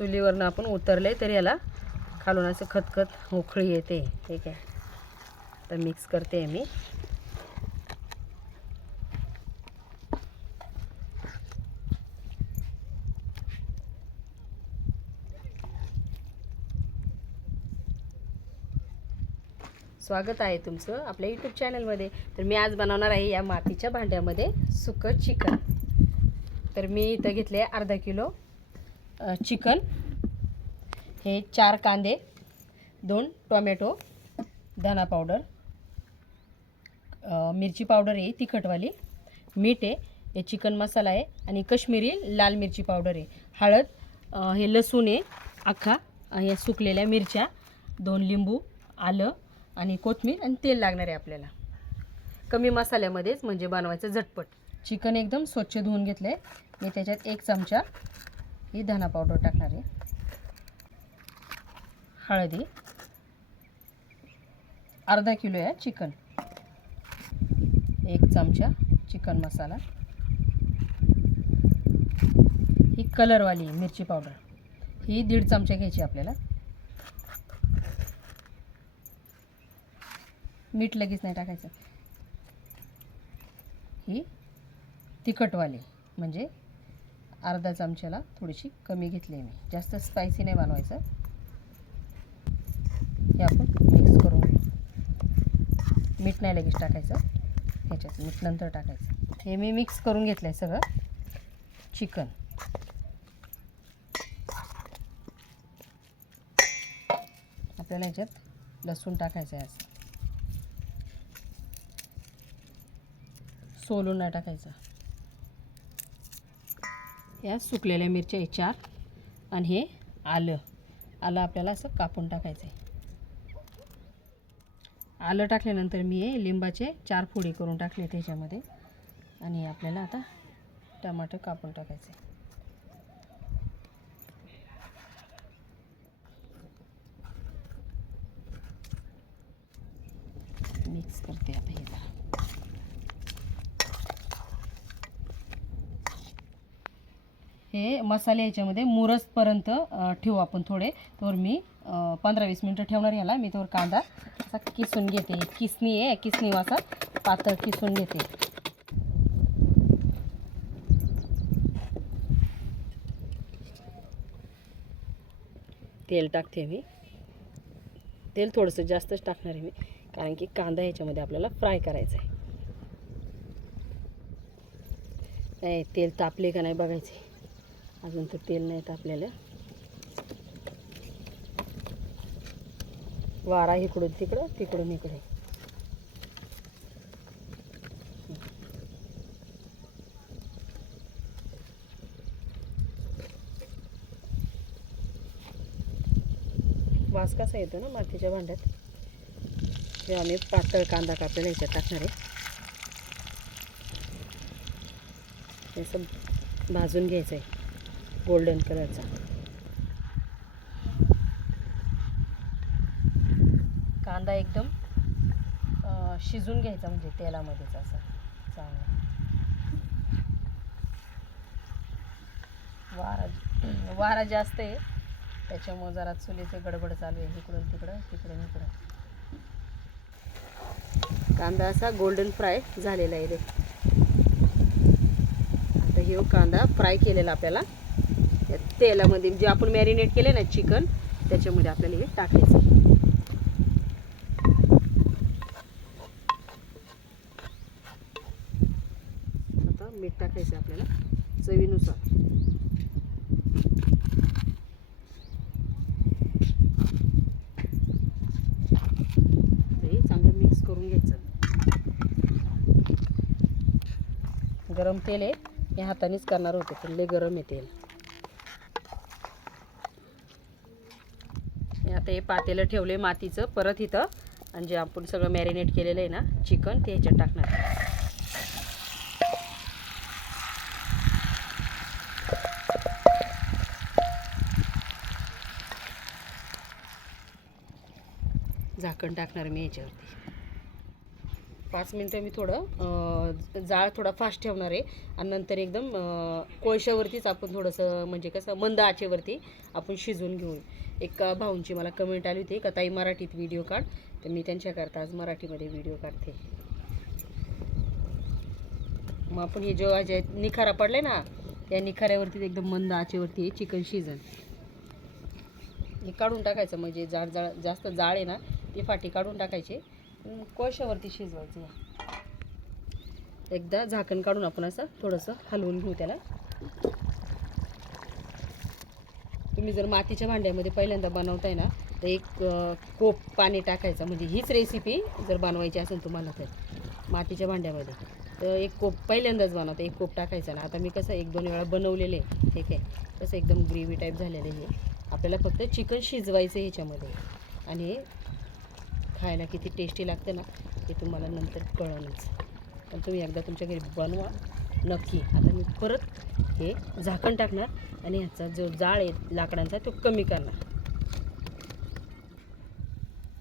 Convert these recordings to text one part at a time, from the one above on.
चुलीवरनं आपण उतरले तर याला खालून असं खतखत उकळी येते. ठीक आहे, तर मिक्स करते मी. स्वागत आहे तुमचं आपल्या यूट्यूब चॅनलमध्ये. तर मी आज बनवणार आहे या मातीच्या भांड्यामध्ये सुकं चिकन. तर मी इथं घेतले अर्धा किलो चिकन, हे 4 कांदे, 2 टोमॅटो, धना पावडर, मिरची पावडर आहे तिखटवाली, मीठ आहे, हे चिकन मसाला आहे आणि काश्मीरी लाल मिरची पावडर आहे, हळद, हे लसूण आहे अख्खा, हे सुकलेल्या मिरच्या, 2 लिंबू, आलं आणि कोथिंबीर आणि तेल लागणार आहे आपल्याला. कमी मसाल्यामध्येच म्हणजे बनवायचं झटपट. चिकन एकदम स्वच्छ धुवून घेतलं आहे मी. त्याच्यात 1 चमचा ही धना पावडर टाकणार आहे, हळदी, अर्धा किलो आहे चिकन, 1 चमचा चिकन मसाला, ही कलरवाली मिरची पावडर, ही 1.5 चमचा घ्यायची आपल्याला. मीठ लगेच नाही टाकायचं. ही तिखटवाली म्हणजे अर्धा चमच्याला थोडीशी कमी घेतली मी, जास्त स्पायसी नाही बनवायचं. हे आपण मिक्स करून घेऊ. मीठ नाही लगेच टाकायचं ह्याच्यात, मीठ नंतर टाकायचं. हे मी मिक्स करून घेतलं आहे सगळं चिकन. आपल्याला ह्याच्यात लसूण टाकायचं आहे, असं सोलून नाही टाकायचं. या सुकलेल्या मिरच्या 4 आणि हे आलं आपल्याला असं कापून टाकायचं आहे. आलं टाकल्यानंतर मी हे लिंबाचे 4 फोडी करून टाकले त्याच्यामध्ये. आणि आपल्याला आता टमाटर कापून टाकायचे. मिक्स करते आता हे. हे मसाले याच्यामध्ये मुरसपर्यंत ठेवू आपण थोडे. तर मी 15-20 मिनटं ठेवणार ह्याला. मी तर कांदा असा किसून घेते. किसणी आहे, किसणी वासा पातळ किसून घेते. तेल टाकते मी. तेल थोडंसं जास्तच टाकणार आहे मी, कारण की कांदा ह्याच्यामध्ये आपल्याला फ्राय करायचा आहे. नाही तेल तापले का नाही बघायचे. अजून तर तेल नाही तापलेलं. वारा इकडून तिकडं, तिकडून इकडे. वास कसा येतो ना मातीच्या भांड्यात. हे आम्ही पातळ कांदा कापलेला ह्याच्यात टाकणार आहे. हे सब भाजून घ्यायचं आहे गोल्डन कलरचा. कांदा एकदम शिजून घ्यायचा म्हणजे तेलामध्येच असं चांगला. वारा जास्त आहे त्याच्यामुळे जरा चुलीचं गडबड चालू आहे. इकडून तिकडं, तिकडून इकडं. कांदा असा गोल्डन फ्राय झालेला आहे. आता हे कांदा फ्राय केलेला आपल्याला तेलामध्ये जे आपण मॅरिनेट केले ना चिकन, त्याच्यामध्ये आपल्याला हे टाकायचं. आता मीठ टाकायचं आपल्याला चवीनुसार. हे चांगलं मिक्स करून घ्यायचं. गरम तेल आहे, हे हातानेच करणार होते पण लय गरम आहे तेल. आता हे पातेलं ठेवले मातीचं परत इथं, आणि जे आपण सगळं मॅरिनेट केलेलं आहे ना चिकन ते ह्याच्यात टाकणार. झाकण टाकणार मी याच्यावरती. 5 मिनटं मी थोडं जाळ थोडा फास्ट ठेवणार आहे आणि नंतर एकदम कोळशावरतीच आपण थोडंसं म्हणजे कसं मंद आचेवरती आपण शिजवून घेऊ. एक भाऊंची मला कमेंट आली होती का ताई मराठीत व्हिडिओ काढ, तर मी त्यांच्याकरता आज मराठीमध्ये व्हिडिओ काढते. मग आपण हे जेव्हा जे निखारा पडले ना त्या निखाऱ्यावरती एकदम मंद आचेवरती हे चिकन शिजन हे काढून टाकायचं. म्हणजे जास्त जाळ आहे ना ती फाटी काढून टाकायची, कोळशावरती शिजवायचं. एकदा झाकण काढून आपण असं थोडंसं हलवून घेऊ त्याला. तुम्ही जर मातीच्या भांड्यामध्ये पहिल्यांदा बनवताय ना तर एक कोप पाणी टाकायचं. म्हणजे हीच रेसिपी जर बनवायची असेल तुम्हाला तर मातीच्या भांड्यामध्ये तर एक कोप पहिल्यांदाच बनवतं, एक कोप टाकायचा ना. आता मी कसं 1-2 वेळा बनवलेले, ठीक आहे, कसं एकदम ग्रेव्ही टाईप झालेलं हे. आपल्याला फक्त चिकन शिजवायचं ह्याच्यामध्ये आणि खायला किती टेस्टी लागतं ना ते तुम्हाला नंतर कळणच. पण तुम्ही एकदा तुमच्या घरी बनवा नक्की. आता मी परत हे झाकण टाकणार आणि ह्याचा जो जाळ आहे लाकडांचा तो कमी करणार.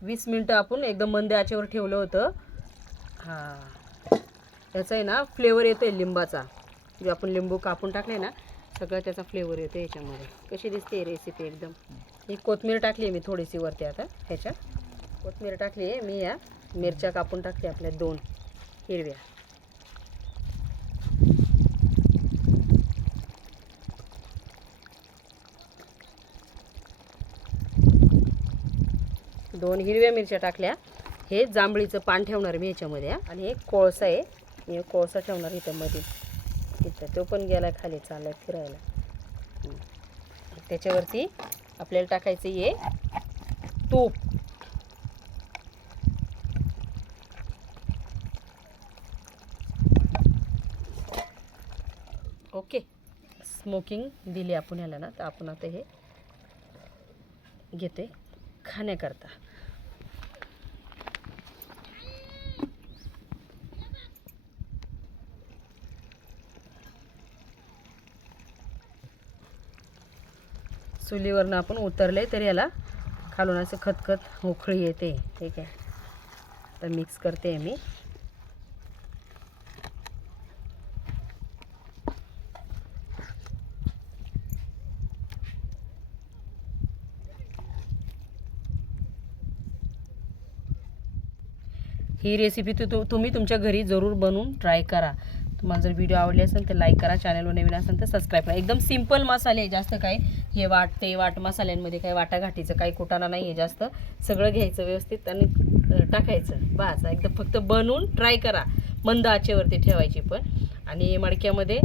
20 मिनटं आपण एकदम मंद आचेवर ठेवलं होतं. हां, त्याचा आहे ना फ्लेवर येतो आहे लिंबाचा. जे आपण लिंबू कापून टाकले ना सगळं त्याचा फ्लेवर येतो याच्यामध्ये. कशी दिसते रेसिपी एकदम. ही कोथिंबीर टाकली आहे मी थोडीशी वरती. आता ह्याच्या कोथिंबीर टाकली आहे मी. या मिरच्या कापून टाकते आपल्या 2 हिरव्या. दोन हिरव्या मिरच्या टाकल्या. हे जांभळीचं पान ठेवणार मी ह्याच्यामध्ये आणि हे कोळसा आहे. मी कोळसा ठेवणार इथं मध्ये. इथं तो पण गेला खाली चालला फिरायला. त्याच्यावरती आपल्याला टाकायचं हे तूप. ओके, स्मोकिंग दिली आपण ह्याला ना. तर आपण आता हे घेते खाण्याकरता. चुलीवरनं आपण उतरले तर याला खालून असं खतखत उकळी येते, ठीक आहे. तर मिक्स करते मी. ही रेसिपी तुम्ही तुमच्या घरी जरूर बनवून ट्राय करा. तुम्हाला जर व्हिडिओ आवडले असेल तर लाईक करा, चॅनलवर नवीन असेल तर सबस्क्राईब करा. एकदम सिंपल मसाले, जास्त काय हे वाट ते वाट मसाल्यांमध्ये काही वाटाघाटीचं काही कुटाणा नाही आहे जास्त. सगळं घ्यायचं व्यवस्थित आणि टाकायचं बस. एकदम फक्त बनवून ट्राय करा. मंद आचेवरती ठेवायची पण. आणि मडक्यामध्ये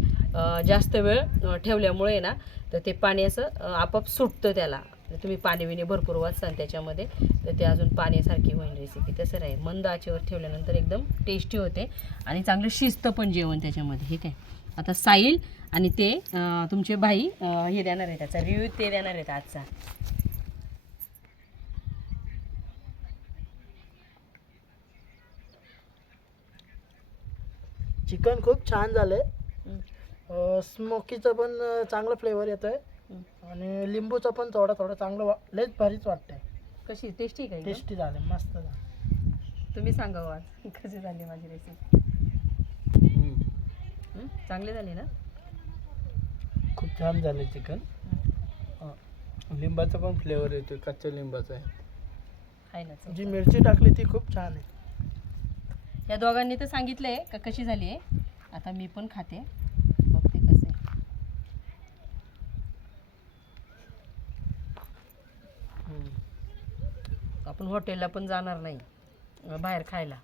जास्त वेळ ठेवल्यामुळे ना तर ते पाणी असं आपोआप सुटतं त्याला. तुम्ही पाणी बिणी भरपूर वाचाल त्याच्यामध्ये तर ते अजून पाण्यासारखी होईल रेसिपी. तसं नाही, मंद आचेवर ठेवल्यानंतर एकदम टेस्टी होते आणि चांगलं शिजतं पण जेवण त्याच्यामध्ये. ठीक आहे. आता साहिल आणि ते तुमचे भाई हे देणार आहे, त्याचा रिव्ह्यू ते देणार आहेत आजचा. चिकन खूप छान झालंय. स्मोकीचं पण चांगलं फ्लेवर येतोय आणि लिंबूचं पण थोडं थोडं चांगलं लयच भारीच वाटतंय. कशी टेस्टी काय? टेस्टी झाले, मस्त झालं. तुम्ही सांगा आज कशी झाली माझी रेसिपी. चांगली झाली ना? खूप छान झाले चिकन. लिंबाचा पण फ्लेवर येतोय, कच्च्या लिंबाचा आहे ना. जी मिरची टाकली ती खूप छान आहे. या दोघांनी तर सांगितलंय का कशी झाली आहे. आता मी पण खाते, बघते कसे. आपण हॉटेलला पण जाणार नाही बाहेर खायला,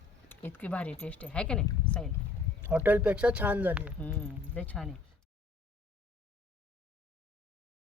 इतकी भारी टेस्ट आहे का नाही साहिल? हॉटेलपेक्षा छान झाली. लय छान आहे.